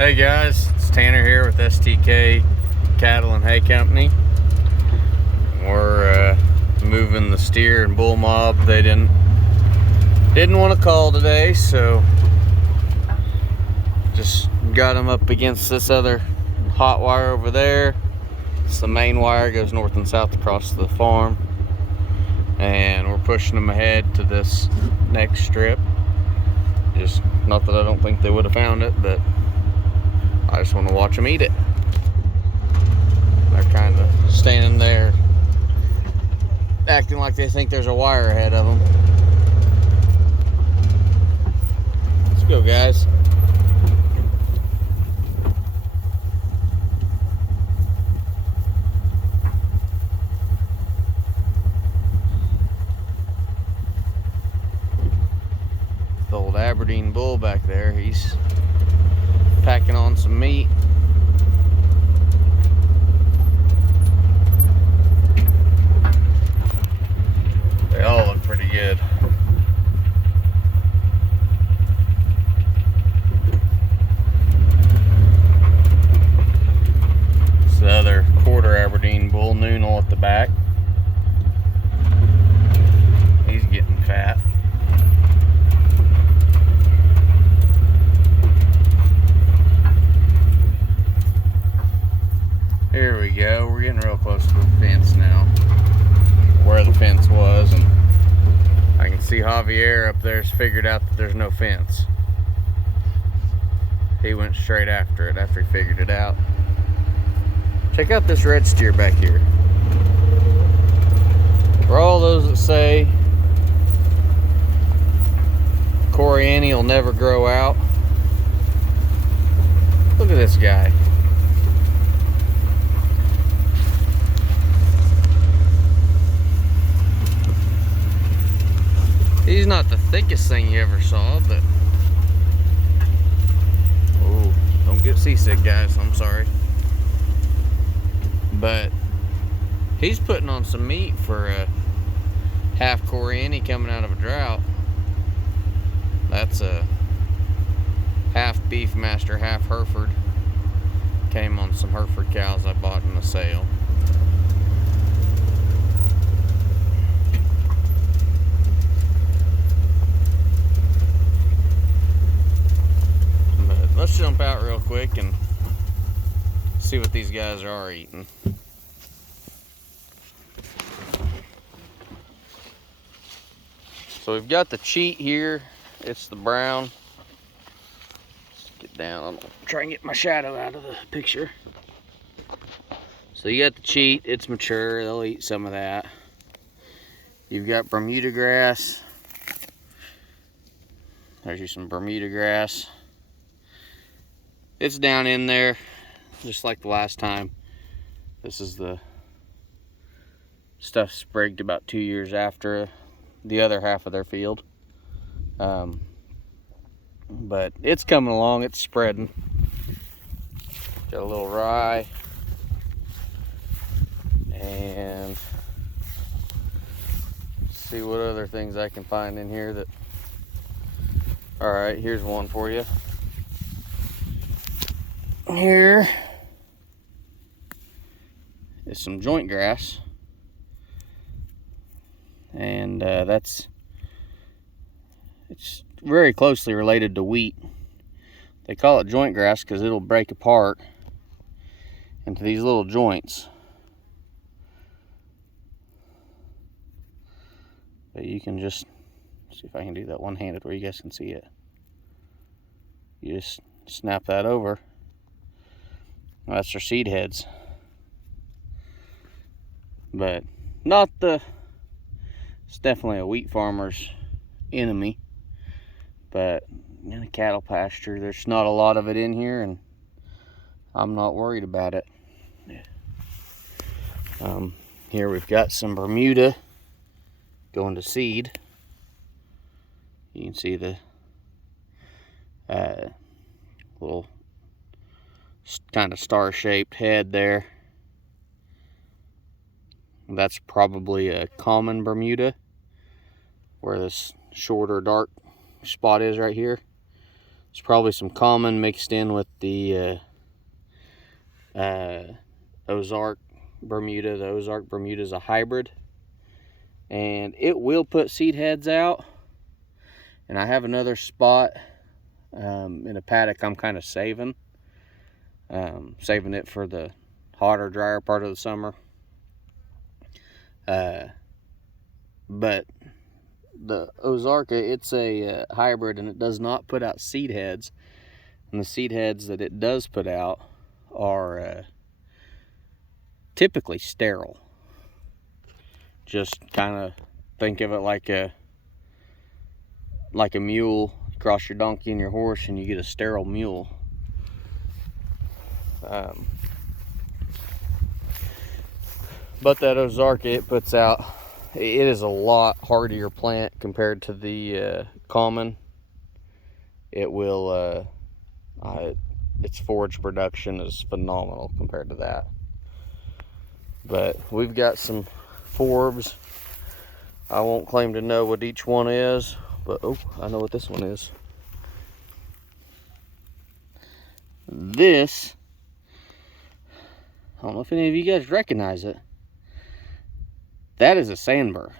Hey guys, it's Tanner here with STK Cattle and Hay Company. We're moving the steer and bull mob. They didn't want to call today, so just got them up against this other hot wire over there. It's the main wire, goes north and south across the farm, and we're pushing them ahead to this next strip. Just not that I don't think they would have found it, but I just want to watch them eat it. They're kind of standing there acting like they think there's a wire ahead of them. Let's go, guys. The old Aberdeen bull back there, he's packing on some meat. They all look pretty good. It's the other quarter Aberdeen bull, Noonal at the back. He's getting fat. Here we go, we're getting real close to the fence now, where the fence was, and I can see Javier up there's figured out that there's no fence. He went straight after it after he figured it out. Check out this red steer back here. For all those that say Coriani will never grow out, look at this guy. He's not the thickest thing you ever saw, but oh, don't get seasick, guys. I'm sorry. But he's putting on some meat for a half Coriani coming out of a drought. That's a half beef master, half Hereford. Came on some Hereford cows I bought in the sale. Let's jump out real quick and see what these guys are eating. So we've got the cheat here. It's the brown. Let's get down. I'm gonna try and get my shadow out of the picture. So you got the cheat. It's mature. They'll eat some of that. You've got Bermuda grass. There's you some Bermuda grass. It's down in there, just like the last time. This is the stuff sprigged about 2 years after the other half of their field. But it's coming along, it's spreading. Got a little rye. And see what other things I can find in here that... Alright, here's one for you. Here is some joint grass, and it's very closely related to wheat. They call it joint grass because it'll break apart into these little joints. But you can just see if I can do that one-handed where you guys can see it. You just snap that over. That's their seed heads. But it's definitely a wheat farmer's enemy. But in a cattle pasture, there's not a lot of it in here, and I'm not worried about it. Here we've got some Bermuda going to seed. You can see the little kind of star-shaped head there. That's probably a common Bermuda, where this shorter dark spot is right here. There's probably some common mixed in with the Ozark Bermuda. The Ozark Bermuda is a hybrid, and it will put seed heads out. And I have another spot in a paddock I'm kind of saving it for the hotter, drier part of the summer. But the Ozarka, it's a hybrid, and it does not put out seed heads. And the seed heads that it does put out are typically sterile. Just kind of think of it like a mule. You cross your donkey and your horse and you get a sterile mule. But that Ozarka, it puts out, it is a lot hardier plant compared to the common. It will, its forage production is phenomenal compared to that. But we've got some forbs. I won't claim to know what each one is, but oh, I know what this one is. This, I don't know if any of you guys recognize it. That is a sandbur.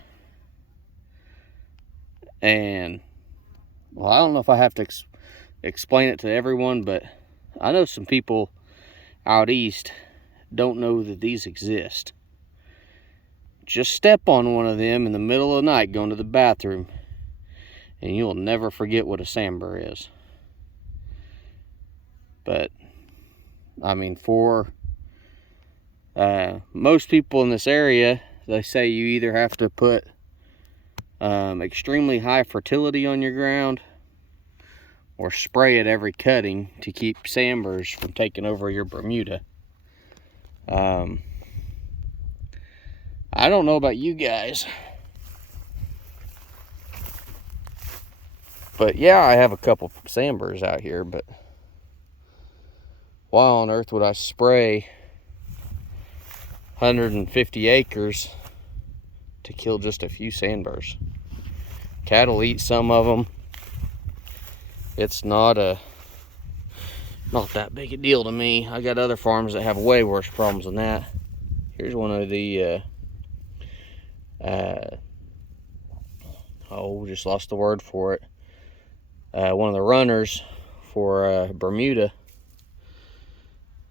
And, well, I don't know if I have to explain it to everyone, but I know some people out east don't know that these exist. Just step on one of them in the middle of the night going to the bathroom, and you'll never forget what a sandbur is. But, I mean, for most people in this area, they say you either have to put extremely high fertility on your ground or spray at every cutting to keep sandburs from taking over your Bermuda. I don't know about you guys, but yeah, I have a couple sandburs out here, but why on earth would I spray 150 acres to kill just a few sandburs? Cattle eat some of them. It's not that big a deal to me. I got other farms that have way worse problems than that. Here's one of the just lost the word for it. One of the runners for Bermuda.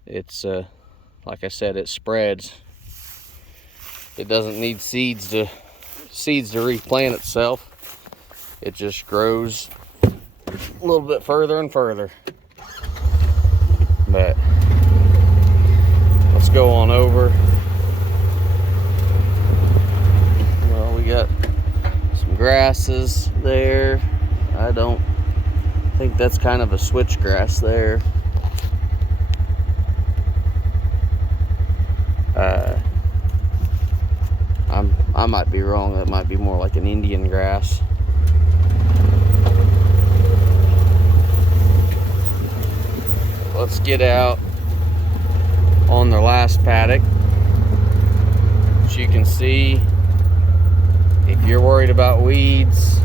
It's like I said, it spreads. It doesn't need seeds to replant itself. It just grows a little bit further and further. But let's go on over. Well, we got some grasses there. I don't think that's kind of a switchgrass there. I might be wrong. That might be more like an Indian grass. Let's get out on the last paddock. As you can see, if you're worried about weeds,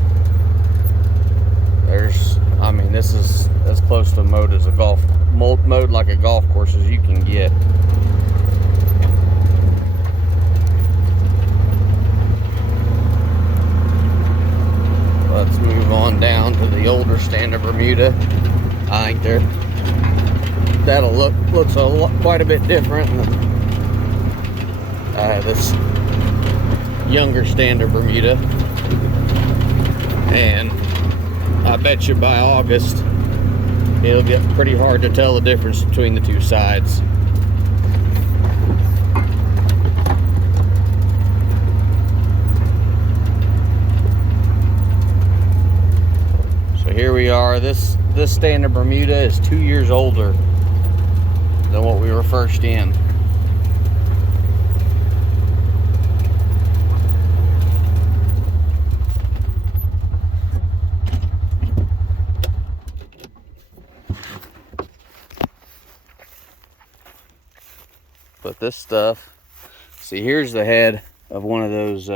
this is as close to mowed like a golf course as you can get. Let's move on down to the older standard Bermuda. I think that'll looks quite a bit different than this younger standard Bermuda. And I bet you by August it'll get pretty hard to tell the difference between the two sides. Here we are. This standard Bermuda is 2 years older than what we were first in. But this stuff, see, here's the head of one of those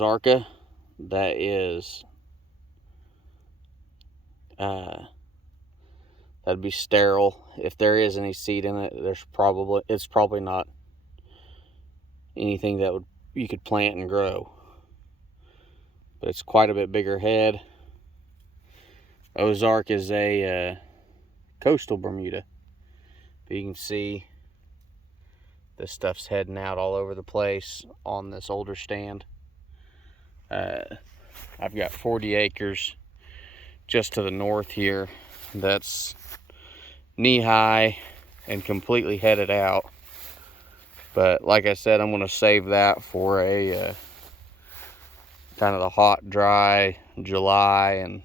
Arca that is That'd be sterile. If there is any seed in it, it's probably not anything that you could plant and grow. But it's quite a bit bigger head. Ozark is a coastal Bermuda. But you can see this stuff's heading out all over the place on this older stand. I've got 40 acres just to the north here that's knee-high and completely headed out. But like I said, I'm going to save that for a kind of the hot, dry July and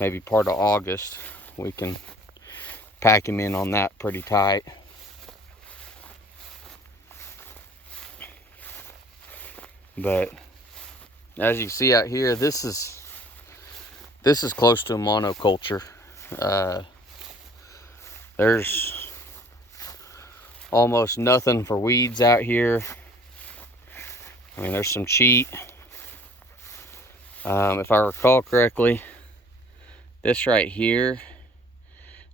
maybe part of August. We can pack him in on that pretty tight. But as you can see out here, this is close to a monoculture. There's almost nothing for weeds out here. I mean, there's some cheat. If I recall correctly, this right here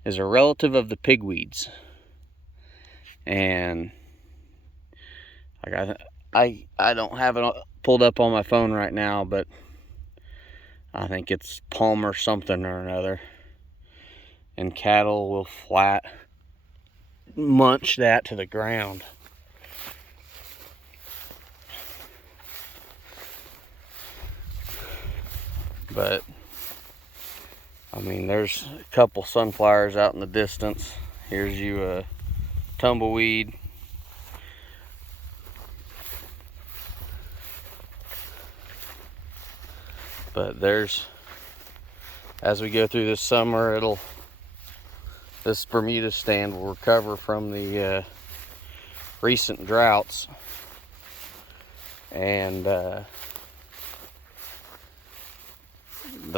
is a relative of the pigweeds. And I don't have it pulled up on my phone right now, but I think it's Palmer something or another. And cattle will flat munch that to the ground. But I mean, there's a couple sunflowers out in the distance. Here's you a tumbleweed. But as we go through this summer, this Bermuda stand will recover from the recent droughts, and the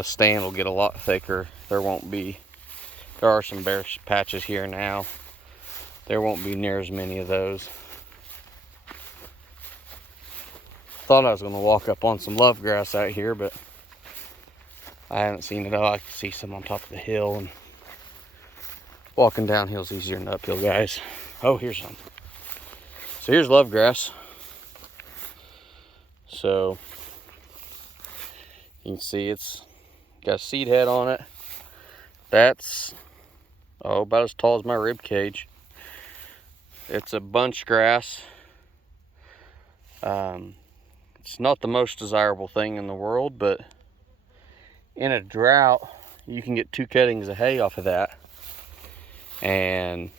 stand will get a lot thicker. There are some bare patches here now. There won't be near as many of those. Thought I was going to walk up on some love grass out here, but I haven't seen it all. I can see some on top of the hill, and walking downhill is easier than uphill, guys. Oh, here's some. So here's love grass. So you can see it's got a seed head on it. That's about as tall as my rib cage. It's a bunch grass. It's not the most desirable thing in the world, but in a drought, you can get 2 cuttings of hay off of that and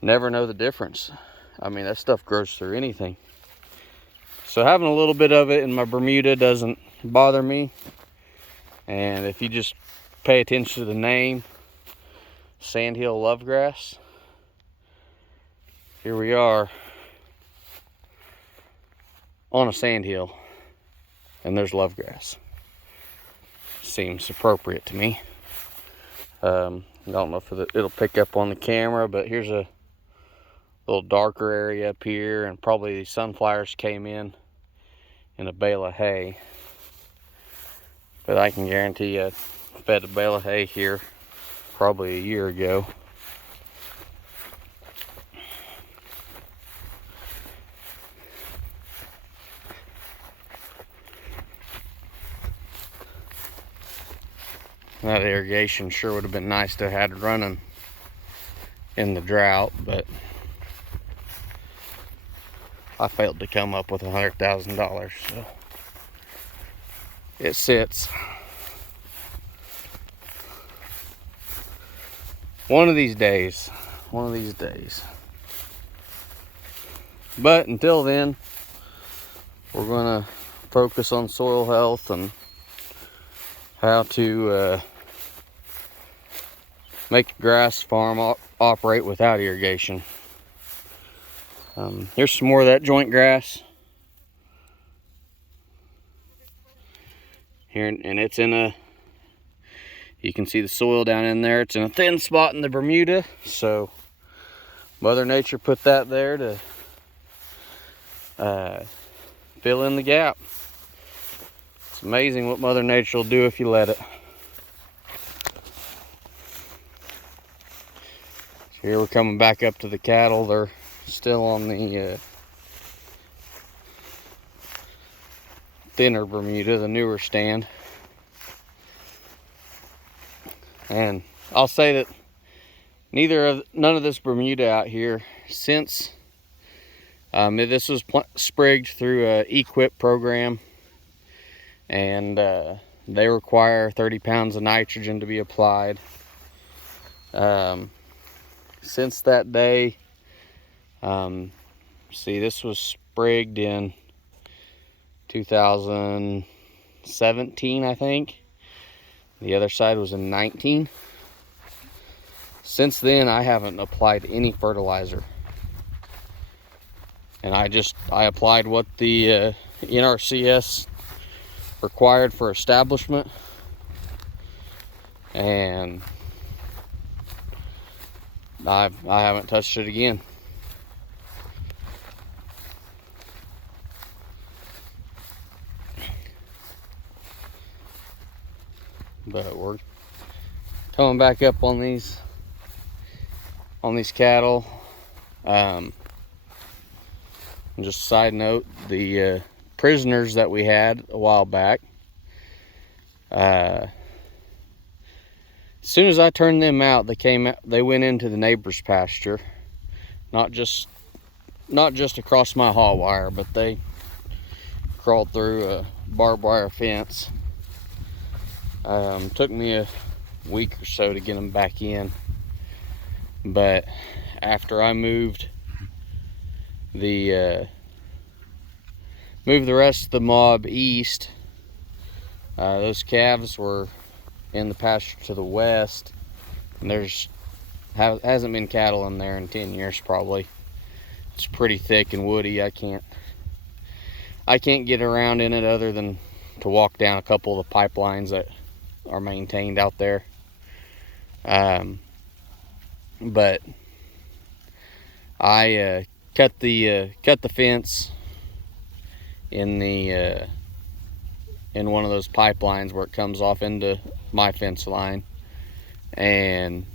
never know the difference. I mean, that stuff grows through anything. So having a little bit of it in my Bermuda doesn't bother me. And if you just pay attention to the name, Sandhill Lovegrass, here we are on a sandhill, and there's lovegrass. Seems appropriate to me. I don't know if it'll pick up on the camera, but here's a little darker area up here, and probably these sunflowers came in a bale of hay. But I can guarantee you I fed a bale of hay here probably a year ago. That irrigation sure would have been nice to have had running in the drought, but I failed to come up with $100,000, so it sits. One of these days. But until then, we're gonna focus on soil health and how to make a grass farm operate without irrigation. Here's some more of that joint grass. Here, and it's you can see the soil down in there. It's in a thin spot in the Bermuda, so Mother Nature put that there to fill in the gap. It's amazing what Mother Nature will do if you let it. Here we're coming back up to the cattle. They're still on the thinner Bermuda, the newer stand. And I'll say that none of this Bermuda out here since this was sprigged through a equip program, and they require 30 pounds of nitrogen to be applied. Since that day, see, this was sprigged in 2017, I think. The other side was in 19. Since then, I haven't applied any fertilizer. And I applied what the NRCS required for establishment. And I haven't touched it again. But we're coming back up on these cattle. And just a side note, the prisoners that we had a while back, as soon as I turned them out, they went into the neighbor's pasture. Not just across my hot wire, but they crawled through a barbed wire fence. Took me a week or so to get them back in, but after I moved the rest of the mob east, those calves were in the pasture to the west, and hasn't been cattle in there in 10 years probably. It's pretty thick and woody. I can't get around in it other than to walk down a couple of the pipelines that are maintained out there. But I cut the fence in one of those pipelines where it comes off into my fence line, and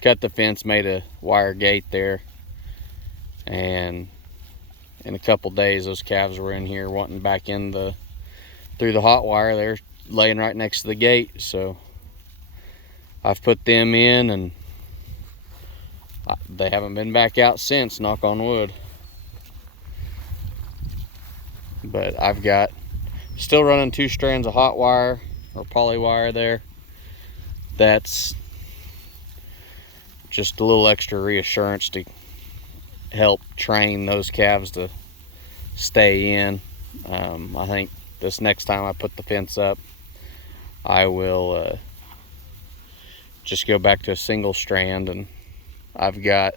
cut the fence, made a wire gate there, and in a couple days those calves were in here wanting back in through the hot wire. They're laying right next to the gate, so I've put them in, and they haven't been back out since, knock on wood. But I've got still running 2 strands of hot wire or poly wire there. That's just a little extra reassurance to help train those calves to stay in. I think this next time I put the fence up, I will just go back to a single strand. And I've got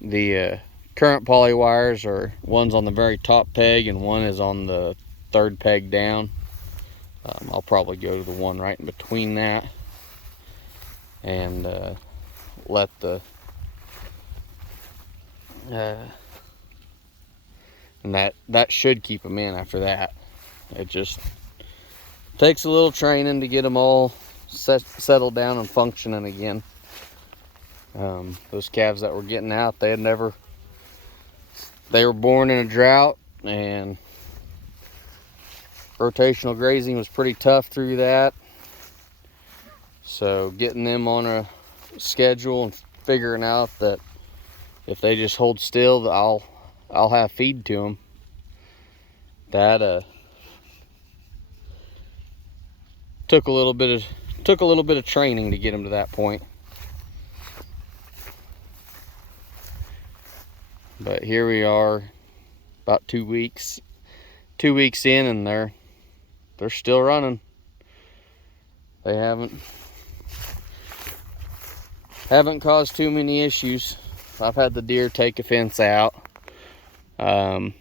the current poly wires, or one's on the very top peg and one is on the 3rd peg down. I'll probably go to the one right in between that, and let the and that should keep them in after that. It just takes a little training to get them all settled down and functioning again. Those calves that were getting out, they were born in a drought, and rotational grazing was pretty tough through that. So getting them on a schedule and figuring out that if they just hold still, I'll have feed to them. That took a little bit of training to get them to that point. But here we are, about 2 weeks in, and they're still running. They haven't caused too many issues. I've had the deer take a fence out, and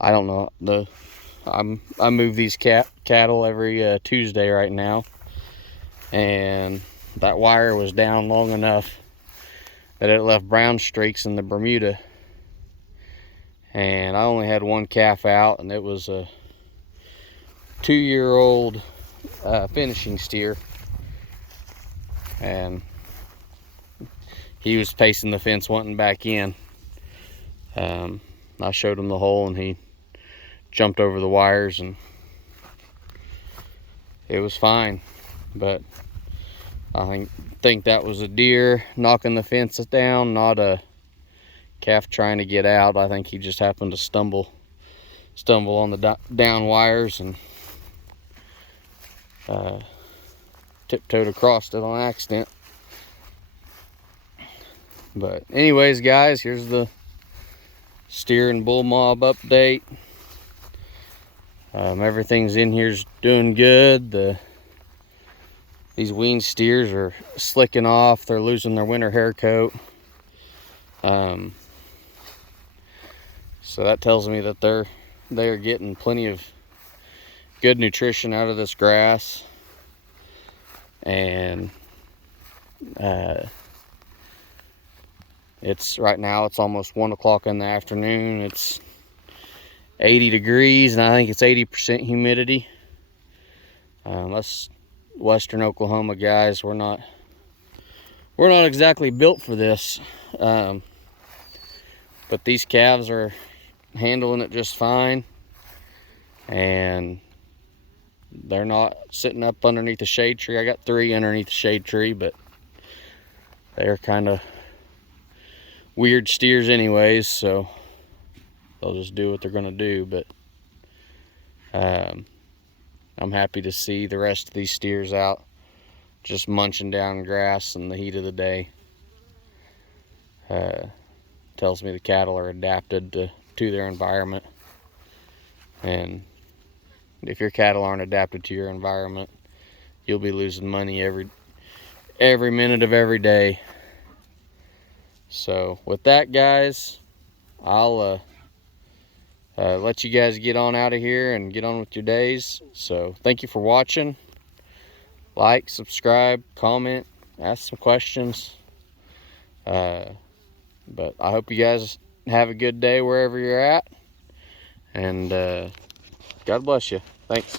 I don't know, I move these cattle every Tuesday right now, and that wire was down long enough that it left brown streaks in the Bermuda, and I only had one calf out, and it was a 2-year-old finishing steer. and he was pacing the fence wanting back in. I showed him the hole and he jumped over the wires and it was fine. But I think that was a deer knocking the fence down, not a calf trying to get out. I think he just happened to stumble on the down wires and tiptoed across it on accident. But anyways, guys, here's the steer and bull mob update. Everything's in here's doing good. These wean steers are slicking off. They're losing their winter hair coat. So that tells me that they are getting plenty of good nutrition out of this grass. And right now it's almost 1 o'clock in the afternoon. It's 80 degrees and I think it's 80% humidity. Us western Oklahoma guys, we're not exactly built for this. But these calves are handling it just fine, and they're not sitting up underneath the shade tree. I got 3 underneath the shade tree, but they're kind of weird steers anyways, so they'll just do what they're gonna do. But I'm happy to see the rest of these steers out just munching down grass in the heat of the day. Tells me the cattle are adapted to their environment. And if your cattle aren't adapted to your environment, you'll be losing money every minute of every day. So with that, guys, I'll let you guys get on out of here and get on with your days. So thank you for watching. Like, subscribe, comment, ask some questions. But I hope you guys have a good day wherever you're at. And God bless you. Thanks.